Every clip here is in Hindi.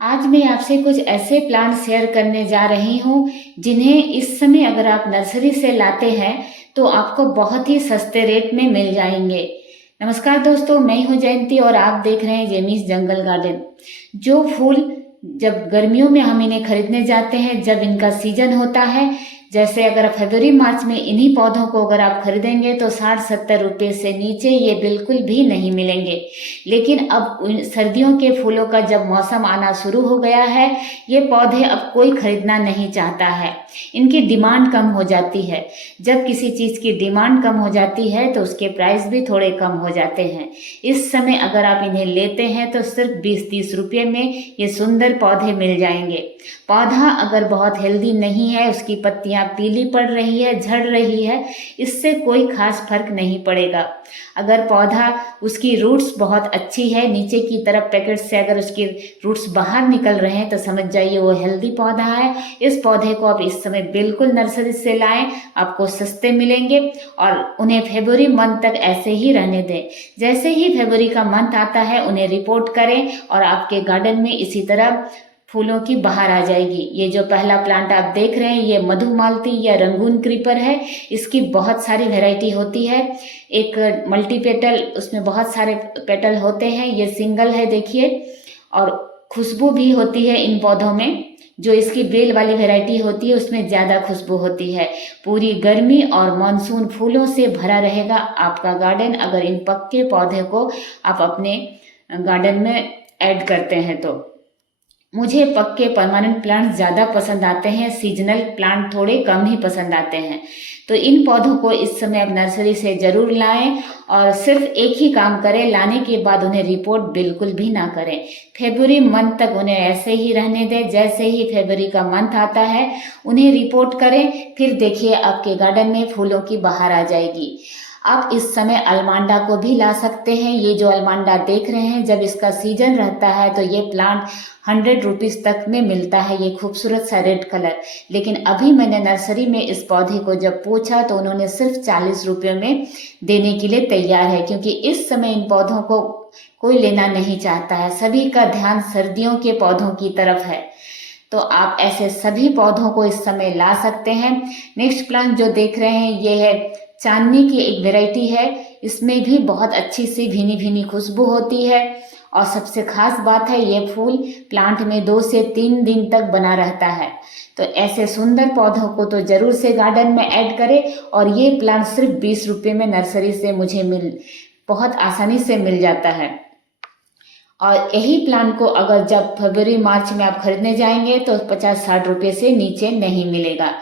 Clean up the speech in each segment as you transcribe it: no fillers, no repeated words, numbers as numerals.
आज मैं आपसे कुछ ऐसे प्लांट शेयर करने जा रही हूँ जिन्हें इस समय अगर आप नर्सरी से लाते हैं तो आपको बहुत ही सस्ते रेट में मिल जाएंगे। नमस्कार दोस्तों, मैं हूँ जयंती और आप देख रहे हैं जेमीज जंगल गार्डन। जो फूल जब गर्मियों में हम इन्हें खरीदने जाते हैं, जब इनका सीजन होता है, जैसे अगर फरवरी मार्च में इन्हीं पौधों को अगर आप खरीदेंगे तो 60-70 रुपये से नीचे ये बिल्कुल भी नहीं मिलेंगे। लेकिन अब सर्दियों के फूलों का जब मौसम आना शुरू हो गया है, ये पौधे अब कोई खरीदना नहीं चाहता है। इनकी डिमांड कम हो जाती है। जब किसी चीज़ की डिमांड कम हो जाती है तो उसके प्राइस भी थोड़े कम हो जाते हैं। इस समय अगर आप इन्हें लेते हैं तो सिर्फ 20-30 रुपये में ये सुंदर पौधे मिल जाएंगे। पौधा अगर बहुत हेल्दी नहीं है, उसकी पत्तियां पीली पड़ रही है, झड़ रही है, इससे कोई खास फर्क नहीं पड़ेगा। अगर पौधा उसकी रूट्स बहुत अच्छी है, नीचे की तरफ पैकेट से अगर उसकी रूट्स बाहर निकल रहे हैं तो समझ जाइए वो हेल्दी पौधा है। इस पौधे को आप इस समय बिल्कुल नर्सरी से लाएं, आपको सस्ते मिलेंगे और उन्हें फरवरी मंथ तक ऐसे ही रहने दें। जैसे ही फरवरी का मंथ आता है उन्हें रिपोर्ट करें और आपके गार्डन में इसी तरह फूलों की बहार आ जाएगी। ये जो पहला प्लांट आप देख रहे हैं ये मधुमालती या रंगून क्रीपर है। इसकी बहुत सारी वैरायटी होती है। एक मल्टी पेटल, उसमें बहुत सारे पेटल होते हैं। ये सिंगल है देखिए, और खुशबू भी होती है इन पौधों में। जो इसकी बेल वाली वैरायटी होती है उसमें ज़्यादा खुशबू होती है। पूरी गर्मी और मानसून फूलों से भरा रहेगा आपका गार्डन अगर इन पक्के पौधे को आप अपने गार्डन में ऐड करते हैं तो। मुझे पक्के परमानेंट प्लांट ज़्यादा पसंद आते हैं, सीजनल प्लांट थोड़े कम ही पसंद आते हैं। तो इन पौधों को इस समय आप नर्सरी से ज़रूर लाएं और सिर्फ एक ही काम करें, लाने के बाद उन्हें रिपोर्ट बिल्कुल भी ना करें। फरवरी मंथ तक उन्हें ऐसे ही रहने दें। जैसे ही फरवरी का मंथ आता है उन्हें रिपोर्ट करें, फिर देखिए आपके गार्डन में फूलों की बहार आ जाएगी। आप इस समय अलमांडा को भी ला सकते हैं। ये जो अलमांडा देख रहे हैं, जब इसका सीजन रहता है तो ये प्लांट 100 रुपीज़ तक में मिलता है, ये खूबसूरत सा रेड कलर। लेकिन अभी मैंने नर्सरी में इस पौधे को जब पूछा तो उन्होंने सिर्फ 40 रुपये में देने के लिए तैयार है, क्योंकि इस समय इन पौधों को कोई लेना नहीं चाहता है। सभी का ध्यान सर्दियों के पौधों की तरफ है। तो आप ऐसे सभी पौधों को इस समय ला सकते हैं। नेक्स्ट प्लांट जो देख रहे हैं ये है चांदनी की एक वैरायटी है। इसमें भी बहुत अच्छी सी भीनी भीनी खुशबू होती है और सबसे खास बात है ये फूल प्लांट में 2 से 3 दिन तक बना रहता है। तो ऐसे सुंदर पौधों को तो जरूर से गार्डन में ऐड करें। और ये प्लांट सिर्फ 20 रुपये में नर्सरी से मुझे बहुत आसानी से मिल जाता है। और यही प्लांट को अगर जब फरवरी मार्च में आप खरीदने जाएंगे तो 50-60 रुपये से नीचे नहीं मिलेगा।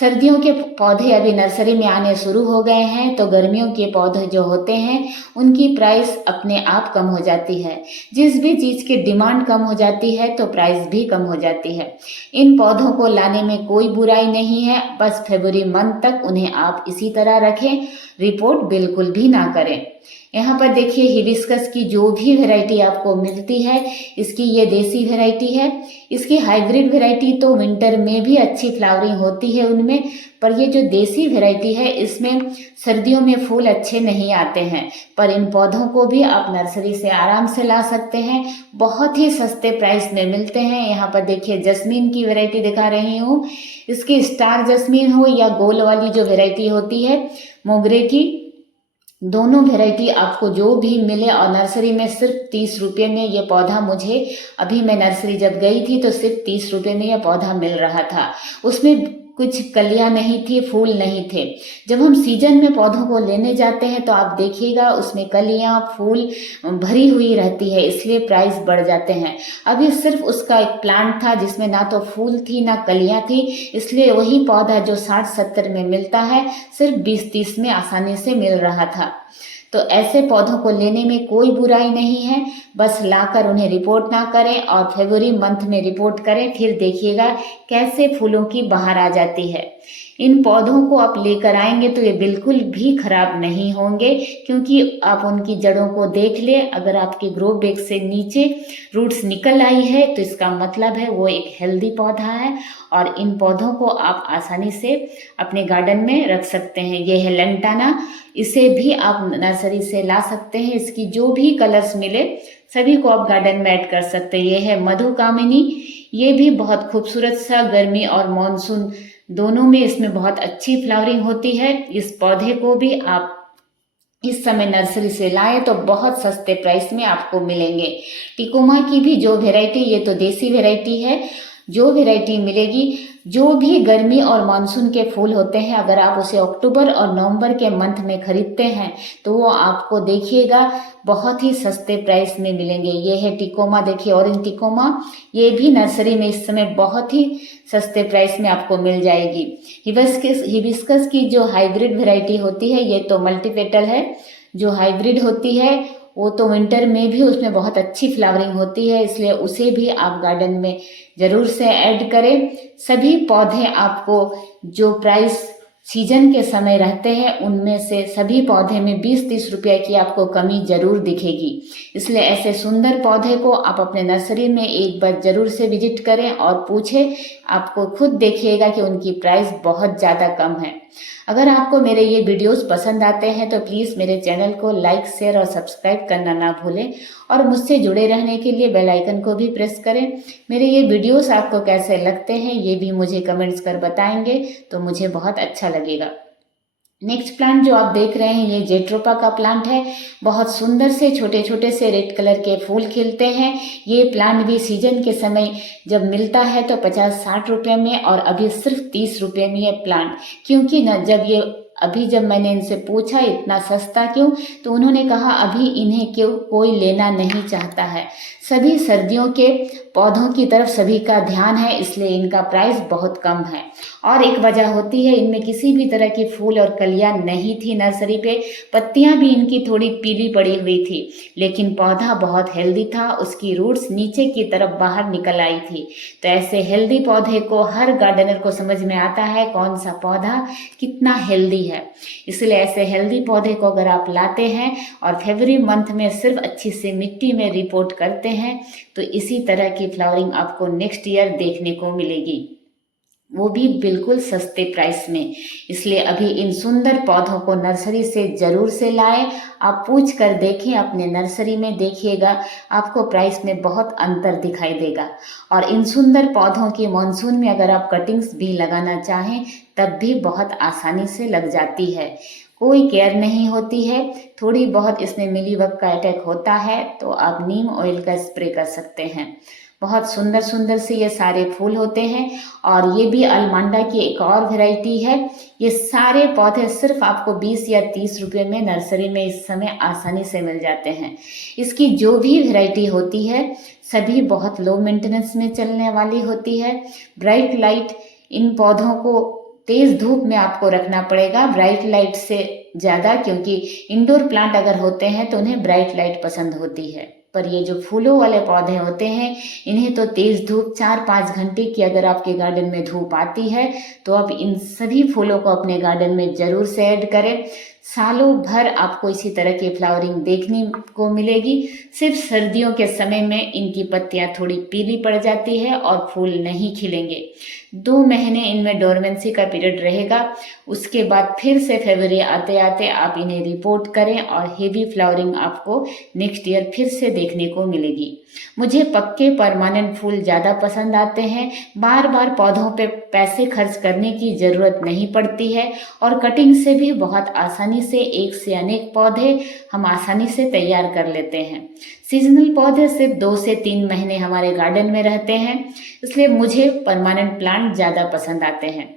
सर्दियों के पौधे अभी नर्सरी में आने शुरू हो गए हैं, तो गर्मियों के पौधे जो होते हैं उनकी प्राइस अपने आप कम हो जाती है। जिस भी चीज़ की डिमांड कम हो जाती है तो प्राइस भी कम हो जाती है। इन पौधों को लाने में कोई बुराई नहीं है, बस फरवरी मंथ तक उन्हें आप इसी तरह रखें, रिपोर्ट बिल्कुल भी ना करें। यहाँ पर देखिए हिबिस्कस की जो भी वैरायटी आपको मिलती है, इसकी ये देसी वैरायटी है। इसकी हाइब्रिड वैरायटी तो विंटर में भी अच्छी फ्लावरिंग होती है उनमें, पर ये जो देसी वैरायटी है इसमें सर्दियों में फूल अच्छे नहीं आते हैं। पर इन पौधों को भी आप नर्सरी से आराम से ला सकते हैं, बहुत ही सस्ते प्राइस में मिलते हैं। यहाँ पर देखिए जस्मीन की वैरायटी दिखा रही हूँ। इसकी स्टार जस्मीन हो या गोल वाली जो वैरायटी होती है मोगरे की, दोनों वैरायटी आपको जो भी मिले। और नर्सरी में सिर्फ 30 रुपये में ये पौधा मुझे, अभी मैं नर्सरी जब गई थी तो सिर्फ 30 रुपये में यह पौधा मिल रहा था। उसमें कुछ कलियां नहीं थी, फूल नहीं थे। जब हम सीजन में पौधों को लेने जाते हैं तो आप देखिएगा उसमें कलियां फूल भरी हुई रहती है, इसलिए प्राइस बढ़ जाते हैं। अभी सिर्फ उसका एक प्लांट था जिसमें ना तो फूल थी ना कलियां थी, इसलिए वही पौधा जो 60-70 में मिलता है सिर्फ 20-30 में आसानी से मिल रहा था। तो ऐसे पौधों को लेने में कोई बुराई नहीं है, बस लाकर उन्हें रिपोर्ट ना करें और फरवरी मंथ में रिपोर्ट करें, फिर देखिएगा कैसे फूलों की बहार आ जाती है। इन पौधों को आप लेकर आएंगे तो ये बिल्कुल भी खराब नहीं होंगे, क्योंकि आप उनकी जड़ों को देख ले, अगर आपके ग्रो बैग से नीचे रूट्स निकल आई है तो इसका मतलब है वो एक हेल्दी पौधा है और इन पौधों को आप आसानी से अपने गार्डन में रख सकते हैं। ये है लेंटाना, इसे भी आप नर्सरी से ला सकते हैं। इसकी जो भी कलर्स मिले सभी को आप गार्डन में ऐड कर सकते हैं। ये है मधुकामिनी, ये भी बहुत खूबसूरत सा गर्मी और मानसून दोनों में इसमें बहुत अच्छी फ्लावरिंग होती है। इस पौधे को भी आप इस समय नर्सरी से लाएं तो बहुत सस्ते प्राइस में आपको मिलेंगे। टिकोमा की भी जो वेराइटी, ये तो देसी वेराइटी है, जो वेराइटी मिलेगी, जो भी गर्मी और मानसून के फूल होते हैं, अगर आप उसे अक्टूबर और नवंबर के मंथ में खरीदते हैं तो वो आपको देखिएगा बहुत ही सस्ते प्राइस में मिलेंगे। ये है टिकोमा, देखिए ऑरेंज टिकोमा, ये भी नर्सरी में इस समय बहुत ही सस्ते प्राइस में आपको मिल जाएगी। हिबिस्कस की जो हाइब्रिड वेराइटी होती है, ये तो मल्टीपेटल है, जो हाइब्रिड होती है वो तो विंटर में भी उसमें बहुत अच्छी फ्लावरिंग होती है, इसलिए उसे भी आप गार्डन में ज़रूर से ऐड करें। सभी पौधे आपको जो प्राइस सीजन के समय रहते हैं उनमें से सभी पौधे में 20-30 रुपये की आपको कमी ज़रूर दिखेगी। इसलिए ऐसे सुंदर पौधे को आप अपने नर्सरी में एक बार ज़रूर से विजिट करें और पूछें, आपको खुद देखिएगा कि उनकी प्राइस बहुत ज़्यादा कम है। अगर आपको मेरे ये वीडियोस पसंद आते हैं तो प्लीज़ मेरे चैनल को लाइक, शेयर और सब्सक्राइब करना ना भूलें और मुझसे जुड़े रहने के लिए बेल आइकन को भी प्रेस करें। मेरे ये वीडियोस आपको कैसे लगते हैं ये भी मुझे कमेंट्स कर बताएंगे तो मुझे बहुत अच्छा लगेगा। नेक्स्ट प्लांट जो आप देख रहे हैं ये जेट्रोपा का प्लांट है। बहुत सुंदर से छोटे छोटे से रेड कलर के फूल खिलते हैं। ये प्लांट भी सीजन के समय जब मिलता है तो 50-60 रुपये में, और अभी सिर्फ 30 रुपये में ये प्लांट, क्योंकि न जब मैंने इनसे पूछा इतना सस्ता क्यों, तो उन्होंने कहा अभी इन्हें क्यों कोई लेना नहीं चाहता है, सभी सर्दियों के पौधों की तरफ सभी का ध्यान है, इसलिए इनका प्राइस बहुत कम है। और एक वजह होती है, इनमें किसी भी तरह की फूल और कलियां नहीं थी नर्सरी पे, पत्तियां भी इनकी थोड़ी पीली पड़ी हुई थी, लेकिन पौधा बहुत हेल्दी था, उसकी रूट्स नीचे की तरफ बाहर निकल आई थी। तो ऐसे हेल्दी पौधे को हर गार्डनर को समझ में आता है कौन सा पौधा कितना हेल्दी है, इसलिए ऐसे हेल्दी पौधे को अगर आप लाते हैं और फरवरी मंथ में सिर्फ अच्छी सी मिट्टी में रिपोर्ट करते हैं तो इसी तरह की फ्लावरिंग आपको नेक्स्ट ईयर देखने को मिलेगी, वो भी बिल्कुल सस्ते प्राइस में। इसलिए अभी इन सुंदर पौधों को नर्सरी से ज़रूर से लाएं। आप पूछ कर देखें, अपने नर्सरी में देखिएगा, आपको प्राइस में बहुत अंतर दिखाई देगा। और इन सुंदर पौधों की मानसून में अगर आप कटिंग्स भी लगाना चाहें तब भी बहुत आसानी से लग जाती है, कोई केयर नहीं होती है। थोड़ी बहुत इसमें मिलीबग का अटैक होता है तो आप नीम ऑयल का स्प्रे कर सकते हैं। बहुत सुंदर सुंदर से ये सारे फूल होते हैं। और ये भी अलमांडा की एक और वैरायटी है। ये सारे पौधे सिर्फ आपको 20 या 30 रुपये में नर्सरी में इस समय आसानी से मिल जाते हैं। इसकी जो भी वैरायटी होती है सभी बहुत लो मेंटेनेंस में चलने वाली होती है। ब्राइट लाइट, इन पौधों को तेज़ धूप में आपको रखना पड़ेगा, ब्राइट लाइट से ज़्यादा, क्योंकि इंडोर प्लांट अगर होते हैं तो उन्हें ब्राइट लाइट पसंद होती है, पर ये जो फूलों वाले पौधे होते हैं इन्हें तो तेज़ धूप 4-5 घंटे की अगर आपके गार्डन में धूप आती है तो आप इन सभी फूलों को अपने गार्डन में ज़रूर से ऐड करें। सालों भर आपको इसी तरह की फ्लावरिंग देखने को मिलेगी। सिर्फ सर्दियों के समय में इनकी पत्तियां थोड़ी पीली पड़ जाती है और फूल नहीं खिलेंगे। 2 महीने इनमें डोरमेंसी का पीरियड रहेगा, उसके बाद फिर से फरवरी आते आते आप इन्हें रिपोर्ट करें और हेवी फ्लावरिंग आपको नेक्स्ट ईयर फिर से देखने को मिलेगी। मुझे पक्के परमानेंट फूल ज़्यादा पसंद आते हैं, बार बार पौधों पे पैसे खर्च करने की ज़रूरत नहीं पड़ती है और कटिंग से भी बहुत आसानी से एक से अनेक पौधे हम आसानी से तैयार कर लेते हैं। सीजनल पौधे सिर्फ 2 से 3 महीने हमारे गार्डन में रहते हैं, इसलिए मुझे परमानेंट प्लांट ज़्यादा पसंद आते हैं।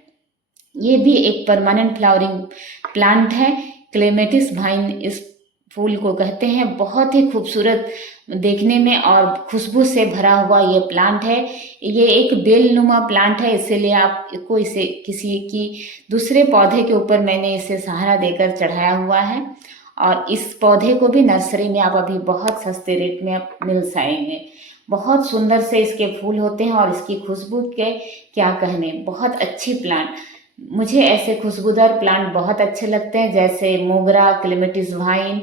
ये भी एक परमानेंट फ्लावरिंग प्लांट है, क्लेमेटिस वाइन इस फूल को कहते हैं। बहुत ही खूबसूरत देखने में और खुशबू से भरा हुआ ये प्लांट है। ये एक बेलनुमा प्लांट है, इसीलिए आपको इसे किसी की दूसरे पौधे के ऊपर मैंने इसे सहारा देकर चढ़ाया हुआ है। और इस पौधे को भी नर्सरी में आप अभी बहुत सस्ते रेट में आप मिल जाएंगे। बहुत सुंदर से इसके फूल होते हैं और इसकी खुशबू के क्या कहने, बहुत अच्छी प्लांट। मुझे ऐसे खुशबूदार प्लांट बहुत अच्छे लगते हैं, जैसे मोगरा, क्लेमेटिस वाइन,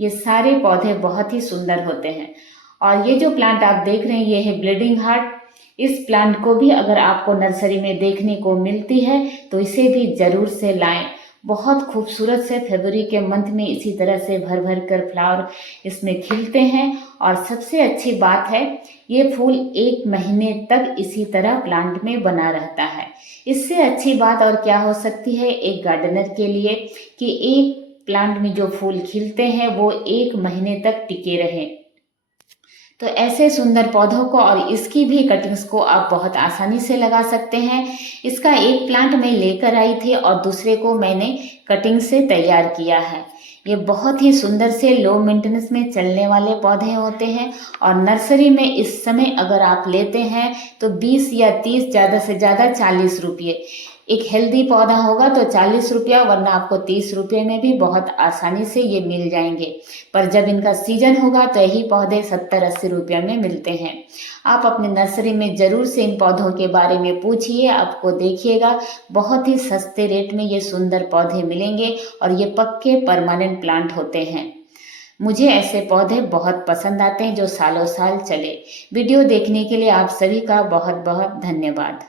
ये सारे पौधे बहुत ही सुंदर होते हैं। और ये जो प्लांट आप देख रहे हैं ये है ब्लीडिंग हार्ट। इस प्लांट को भी अगर आपको नर्सरी में देखने को मिलती है तो इसे भी जरूर से लाएं। बहुत खूबसूरत से फरवरी के मंथ में इसी तरह से भर भर कर फ्लावर इसमें खिलते हैं। और सबसे अच्छी बात है, ये फूल 1 महीने तक इसी तरह प्लांट में बना रहता है। इससे अच्छी बात और क्या हो सकती है एक गार्डनर के लिए कि एक प्लांट में जो फूल खिलते हैं वो 1 महीने तक टिके रहें। तो ऐसे सुंदर पौधों को और इसकी भी कटिंग्स को आप बहुत आसानी से लगा सकते हैं। इसका एक प्लांट मैं लेकर आई थी और दूसरे को मैंने कटिंग से तैयार किया है। ये बहुत ही सुंदर से लो मेंटेनेंस में चलने वाले पौधे होते हैं। और नर्सरी में इस समय अगर आप लेते हैं तो 20 या 30, ज़्यादा से ज़्यादा 40 रुपये। एक हेल्दी पौधा होगा तो 40 रुपया, वरना आपको 30 रुपये में भी बहुत आसानी से ये मिल जाएंगे। पर जब इनका सीजन होगा तो यही पौधे 70-80 रुपये में मिलते हैं। आप अपने नर्सरी में ज़रूर से इन पौधों के बारे में पूछिए, आपको देखिएगा बहुत ही सस्ते रेट में ये सुंदर पौधे मिलेंगे और ये पक्के परमानेंट प्लांट होते हैं। मुझे ऐसे पौधे बहुत पसंद आते हैं जो सालों साल चले। वीडियो देखने के लिए आप सभी का बहुत बहुत धन्यवाद।